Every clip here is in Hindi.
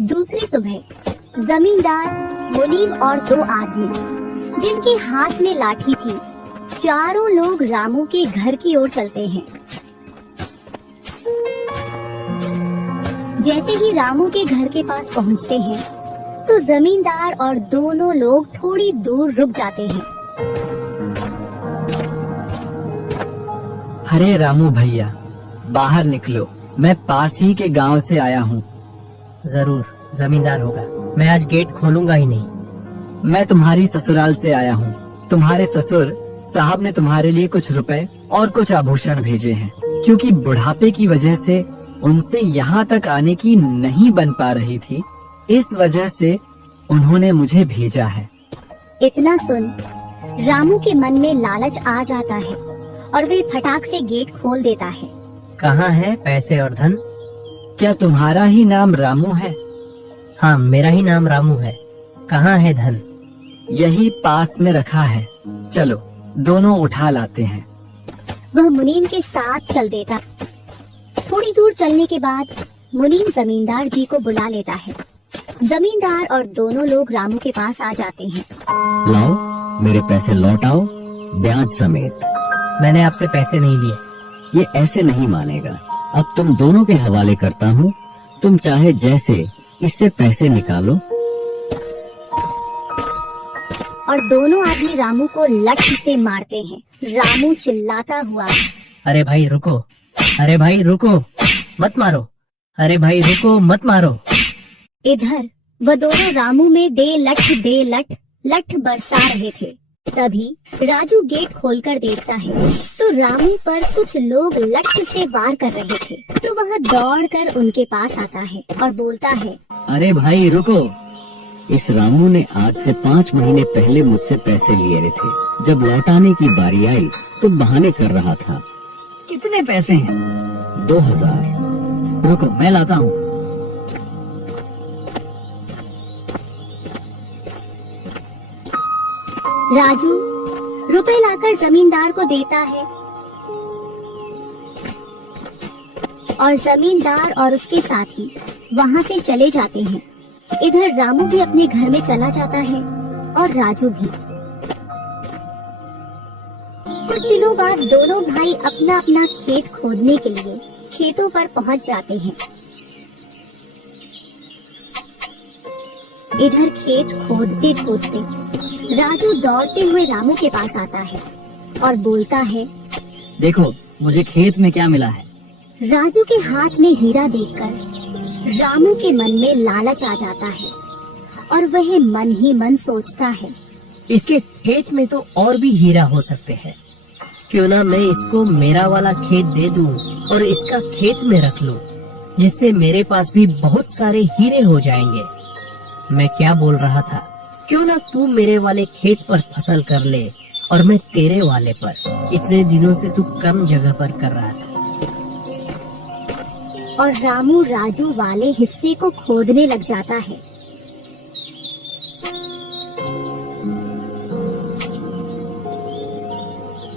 दूसरी सुबह जमींदार, मुनीम और दो आदमी जिनके हाथ में लाठी थी, चारों लोग रामू के घर की ओर चलते हैं। जैसे ही रामू के घर के पास पहुंचते हैं तो जमींदार और दोनों लोग थोड़ी दूर रुक जाते हैं। अरे रामू भैया, बाहर निकलो, मैं पास ही के गांव से आया हूँ। जरूर जमींदार होगा, मैं आज गेट खोलूंगा ही नहीं। मैं तुम्हारी ससुराल से आया हूँ। तुम्हारे ससुर साहब ने तुम्हारे लिए कुछ रुपए और कुछ आभूषण भेजे हैं, क्योंकि बुढ़ापे की वजह से उनसे यहाँ तक आने की नहीं बन पा रही थी, इस वजह से उन्होंने मुझे भेजा है। इतना सुन रामू के मन में लालच आ जाता है और वे फटाक से गेट खोल देता है। कहाँ है पैसे और धन? क्या तुम्हारा ही नाम रामू है? हाँ, मेरा ही नाम रामू है। कहाँ है धन? यही पास में रखा है, चलो दोनों उठा लाते हैं। वह मुनीम के साथ चल देता। थोड़ी दूर चलने के बाद मुनीम जमींदार जी को बुला लेता है। जमींदार और दोनों लोग रामू के पास आ जाते हैं। लाओ, मेरे पैसे लौटाओ, ब्याज समेत। मैंने आपसे पैसे नहीं लिए। ये ऐसे नहीं मानेगा। अब तुम दोनों के हवाले करता हूँ, तुम चाहे जैसे इससे पैसे निकालो। और दोनों आदमी रामू को लठ से मारते हैं। रामू चिल्लाता हुआ, अरे भाई रुको, अरे भाई रुको, मत मारो, अरे भाई रुको, मत मारो। इधर वह दोनों रामू में दे लठ बरसा रहे थे। तभी राजू गेट खोलकर देखता है तो रामू पर कुछ लोग लठ से वार कर रहे थे। तो वह दौड़कर उनके पास आता है और बोलता है, अरे भाई रुको, इस रामू ने आज से 5 महीने पहले मुझसे पैसे लिए थे। जब लौटाने की बारी आई तो बहाने कर रहा था। कितने पैसे हैं? 2000। रुको, मैं लाता हूँ। राजू रुपए लाकर जमींदार को देता है और जमींदार और उसके साथी वहाँ से चले जाते हैं। इधर रामू भी अपने घर में चला जाता है और राजू भी। कुछ दिनों बाद दोनों भाई अपना अपना खेत खोदने के लिए खेतों पर पहुँच जाते हैं। इधर खेत खोदते खोदते राजू दौड़ते हुए रामू के पास आता है और बोलता है, देखो मुझे खेत में क्या मिला है। राजू के हाथ में हीरा देखकर रामू के मन में लालच आ जाता है और वह मन ही मन सोचता है, इसके खेत में तो और भी हीरा हो सकते हैं। क्यों ना मैं इसको मेरा वाला खेत दे दूं और इसका खेत में रख लूं, जिससे मेरे पास भी बहुत सारे हीरे हो जाएंगे। मैं क्या बोल रहा था, क्यों ना तू मेरे वाले खेत पर फसल कर ले और मैं तेरे वाले पर। इतने दिनों से तू कम जगह पर कर रहा था। और रामू राजू वाले हिस्से को खोदने लग जाता है।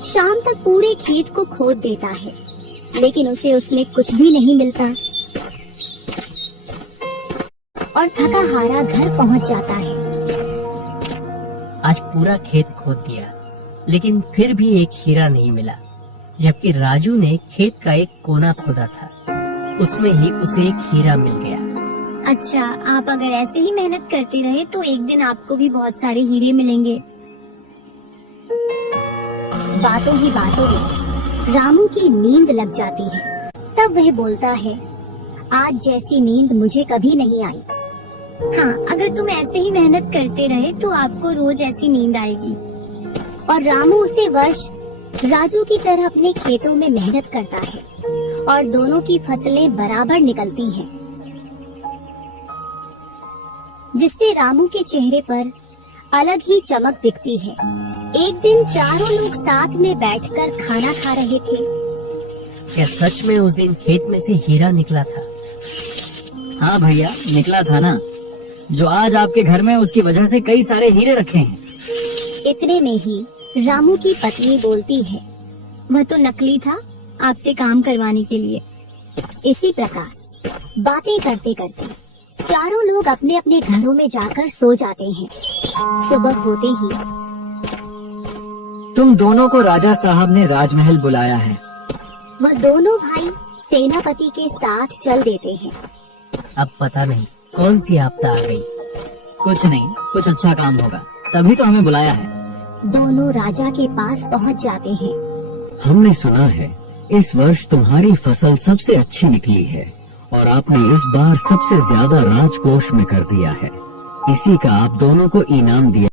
शाम तक पूरे खेत को खोद देता है, लेकिन उसे उसमें कुछ भी नहीं मिलता और थका हारा घर पहुंच जाता है। आज पूरा खेत खोद दिया, लेकिन फिर भी एक हीरा नहीं मिला, जबकि राजू ने खेत का एक कोना खोदा था, उसमें ही उसे एक हीरा मिल गया। अच्छा, आप अगर ऐसे ही मेहनत करते रहे तो एक दिन आपको भी बहुत सारे हीरे मिलेंगे। बातों ही बातों में रामू की नींद लग जाती है। तब वह बोलता है, आज जैसी नींद मुझे कभी नहीं आई। हाँ, अगर तुम ऐसे ही मेहनत करते रहे तो आपको रोज ऐसी नींद आएगी। और रामू उसे वर्ष राजू की तरह अपने खेतों में मेहनत करता है और दोनों की फसलें बराबर निकलती हैं, जिससे रामू के चेहरे पर अलग ही चमक दिखती है। एक दिन चारों लोग साथ में बैठकर खाना खा रहे थे। क्या सच में उस दिन खेत में से हीरा निकला था? हाँ भैया, निकला था ना। जो आज आपके घर में, उसकी वजह से कई सारे हीरे रखे हैं। इतने में ही रामू की पत्नी बोलती है, वह तो नकली था, आपसे काम करवाने के लिए। इसी प्रकार बातें करते करते चारों लोग अपने अपने घरों में जाकर सो जाते हैं। सुबह होते ही तुम दोनों को राजा साहब ने राजमहल बुलाया है। वह दोनों भाई सेनापति के साथ चल देते हैं। अब पता नहीं कौन सी आपदा आ गई। कुछ नहीं, कुछ अच्छा काम होगा, तभी तो हमें बुलाया है। दोनों राजा के पास पहुंच जाते हैं। हमने सुना है इस वर्ष तुम्हारी फसल सबसे अच्छी निकली है और आपने इस बार सबसे ज्यादा राजकोष में कर दिया है। इसी का आप दोनों को इनाम दिया।